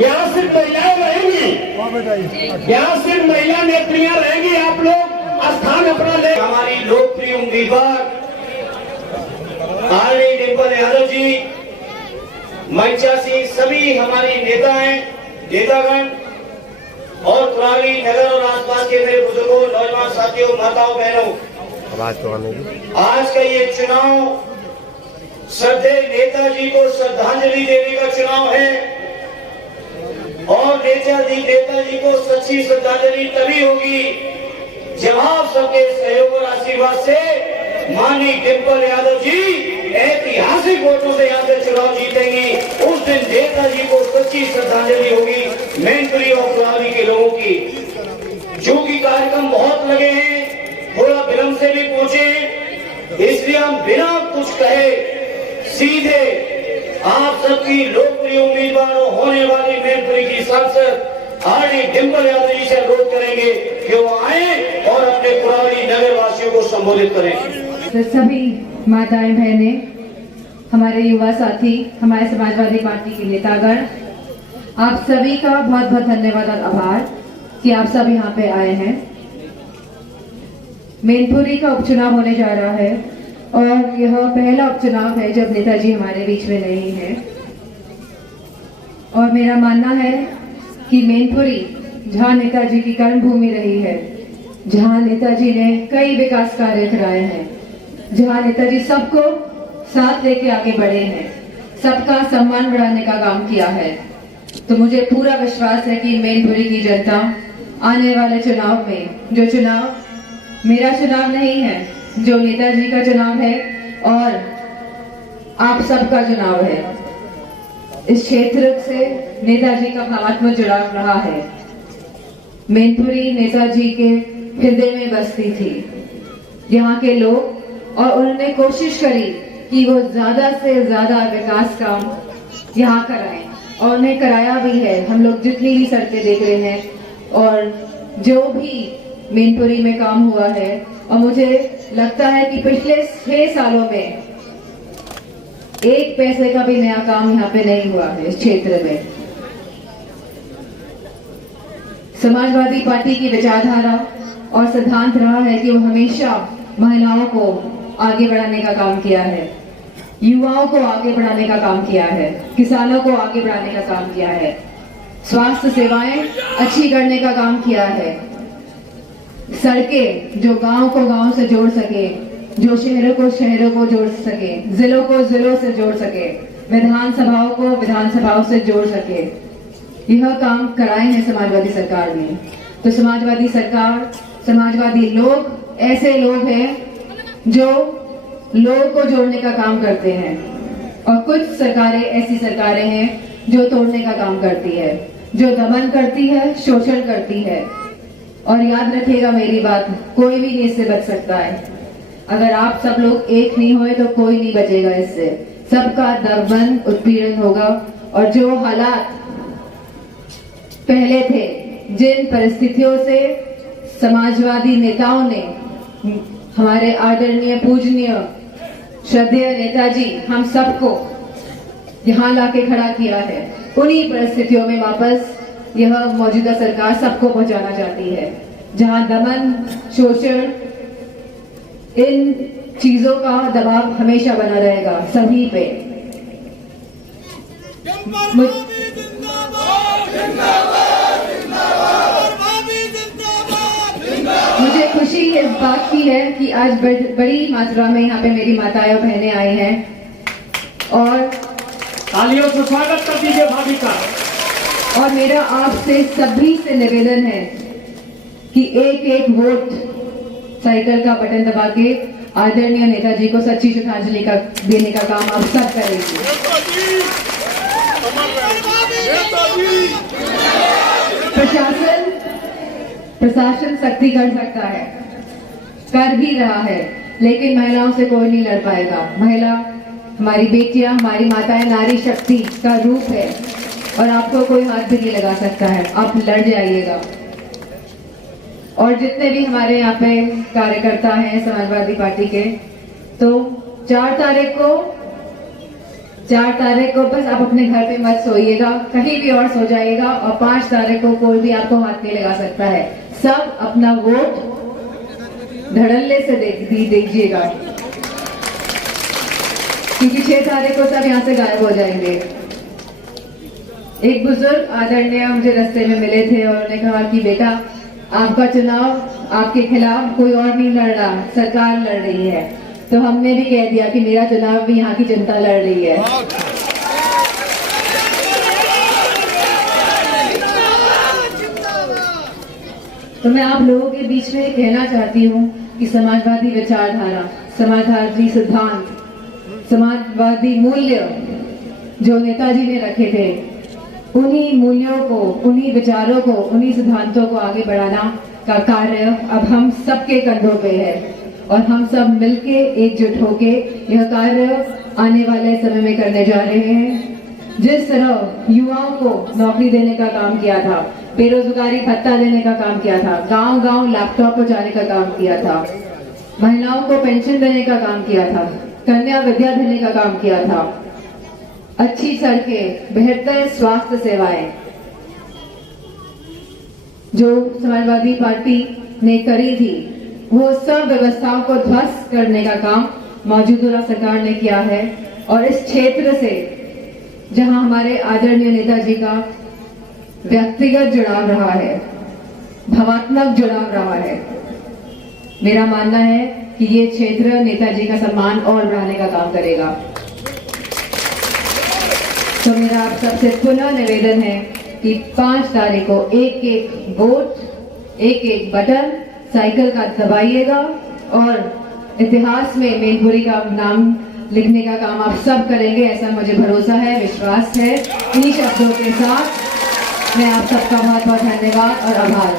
यहाँ सिर्फ महिलाएं रहेंगी, यहाँ सिर्फ महिला नेत्रियां रहेंगी। आप लोग स्थान अपना ले। हमारी लोकप्रिय उम्मीदवार आरडी डिंपल यादव जी, मंचासी सभी हमारी नेतागण और कुराली नगर और आसपास के मेरे बुजुर्गों, नौजवान साथियों, माताओं, बहनों, आज का ये चुनाव श्रद्धेय नेताजी को श्रद्धांजलि देने का चुनाव है और नेताजी को सच्ची श्रद्धांजलि तभी होगी जब आप सबके सहयोग और आशीर्वाद से माननीय डिंपल यादव जी ऐतिहासिक वोटों से यहाँ से चुनाव जीतेंगी। उस दिन नेताजी को सच्ची श्रद्धांजलि होगी मैनपुरी और कुराली के लोगों की। जो कि कार्यक्रम बहुत लगे हैं, थोड़ा विलंब से भी पहुंचे, इसलिए हम बिना कुछ कहे सीधे आप सबकी लोकप्रिय उम्मीदवार होने वाली मैनपुरी की सांसद आरडी डिंपल यादव जी से अनुरोध करेंगे कि वो आए और अपने कुराली नगर वासियों को संबोधित करें। तो सभी माताएं बहनें, हमारे युवा साथी, हमारे समाजवादी पार्टी के नेतागण, आप सभी का बहुत बहुत धन्यवाद और आभार कि आप सब यहाँ पे आए हैं। मैनपुरी का उपचुनाव होने जा रहा है और यह पहला उपचुनाव है जब नेताजी हमारे बीच में नहीं है। और मेरा मानना है कि मैनपुरी जहाँ नेताजी की कर्मभूमि रही है, जहाँ नेताजी ने कई विकास कार्य कराए हैं, जहाँ नेताजी सबको साथ लेके आगे बढ़े हैं, सबका सम्मान बढ़ाने का काम किया है, तो मुझे पूरा विश्वास है कि मैनपुरी की जनता आने वाले चुनाव में, जो चुनाव मेरा चुनाव नहीं है, जो नेताजी का चुनाव है और आप सबका चुनाव है, इस क्षेत्र से नेताजी का भावनात्मक जुड़ाव रहा है। मैनपुरी नेताजी के हृदय में बसती थी। यहाँ के लोग, और उन्होंने कोशिश करी कि वो ज्यादा से ज्यादा विकास काम यहाँ कराएं और उन्हें कराया भी है। हम लोग जितनी भी सड़कें देख रहे हैं और जो भी मैनपुरी में काम हुआ है, और मुझे लगता है कि पिछले 6 सालों में 1 पैसे का भी नया काम यहाँ पे नहीं हुआ है। इस क्षेत्र में समाजवादी पार्टी की विचारधारा और सिद्धांत रहा है कि वो हमेशा महिलाओं को आगे बढ़ाने का काम किया है, युवाओं को आगे बढ़ाने का काम किया है, किसानों को आगे बढ़ाने का काम किया है, स्वास्थ्य सेवाएं अच्छी करने का काम किया है, सड़कें जो गांव को गांव से जोड़ सके, जो शहरों को जोड़ सके, जिलों को जिलों से जोड़ सके, विधानसभाओं को विधानसभाओं से जोड़ सके, यह काम कराए हैं समाजवादी सरकार ने। तो समाजवादी सरकार, समाजवादी लोग ऐसे लोग हैं जो लोगों को जोड़ने का काम करते हैं, और कुछ सरकारें ऐसी सरकारें हैं जो तोड़ने का काम करती है, जो दमन करती है, शोषण करती है। और याद रखिएगा मेरी बात, कोई भी नहीं इससे बच सकता है। अगर आप सब लोग एक नहीं हुए तो कोई नहीं बचेगा इससे। सबका दमन उत्पीड़न होगा, और जो हालात पहले थे, जिन परिस्थितियों से समाजवादी नेताओं ने, हमारे आदरणीय पूजनीय श्रद्धेय नेताजी हम सबको यहाँ लाके खड़ा किया है, उन्हीं परिस्थितियों में वापस यह मौजूदा सरकार सबको पहुंचाना चाहती है, जहां दमन, शोषण, इन चीजों का दबाव हमेशा बना रहेगा सभी पे। मुझे खुशी इस बात की है कि आज बड़ी मात्रा में यहाँ पे मेरी माताएं और बहनें आई हैं, और तालियों से स्वागत कर दीजिए भाभी का। और मेरा आपसे सभी से निवेदन है कि एक एक वोट साइकिल का बटन दबा के आदरणीय नेताजी को सच्ची श्रद्धांजलि का देने का काम आप सब करेंगे। प्रशासन सख्ती कर सकता है, कर भी रहा है, लेकिन महिलाओं से कोई नहीं लड़ पाएगा। महिला हमारी बेटियां, हमारी माताएं नारी शक्ति का रूप है, और आपको कोई हाथ भी नहीं लगा सकता है। आप लड़ जाइएगा। और जितने भी हमारे यहाँ पे कार्यकर्ता हैं समाजवादी पार्टी के, तो 4 तारीख को 4 तारीख को बस आप अपने घर पे मत सोइएगा, कहीं भी और सो जाइएगा, और 5 तारीख को कोई भी आपको हाथ नहीं लगा सकता है। सब अपना वोट धड़ल्ले से दीजिएगा, क्योंकि 6 तारीख को सब यहाँ से गायब हो जाएंगे। एक बुजुर्ग आदरणीय मुझे रास्ते में मिले थे और उन्होंने कहा कि बेटा, आपका चुनाव आपके खिलाफ कोई और नहीं लड़ रहा, सरकार लड़ रही है। तो हमने भी कह दिया कि मेरा चुनाव भी यहाँ की जनता लड़ रही है। तो मैं आप लोगों के बीच में कहना चाहती हूँ कि समाजवादी विचारधारा, समाजवादी सिद्धांत, समाजवादी मूल्य जो नेताजी ने रखे थे, उन्हीं मूल्यों को, उन्हीं विचारों को, उन्हीं सिद्धांतों को आगे बढ़ाना का कार्य अब हम सबके कंधों पे है, और हम सब मिलके एकजुट होके यह कार्य आने वाले समय में करने जा रहे हैं। जिस तरह युवाओं को नौकरी देने का काम किया था, बेरोजगारी भत्ता देने का काम किया था, गांव-गांव लैपटॉप पहुंचाने का काम किया था, महिलाओं को पेंशन देने का काम किया था, कन्या विद्या देने का काम किया था, अच्छी सड़कें, बेहतर स्वास्थ्य सेवाएं जो समाजवादी पार्टी ने करी थी, वो सब व्यवस्थाओं को ध्वस्त करने का काम मौजूदा सरकार ने किया है। और इस क्षेत्र से जहां हमारे आदरणीय नेताजी का व्यक्तिगत जुड़ाव रहा है, भावात्मक जुड़ाव रहा है, मेरा मानना है कि ये क्षेत्र नेताजी का सम्मान और बढ़ाने का काम करेगा। तो मेरा आप सबसे पुनः निवेदन है कि 5 तारीख को एक-एक वोट, एक-एक बटन साइकिल का दबाइएगा, और इतिहास में मैनपुरी का नाम लिखने का काम आप सब करेंगे, ऐसा मुझे भरोसा है, विश्वास है। इन्हीं शब्दों के साथ मैं आप सबका बहुत बहुत धन्यवाद और आभार।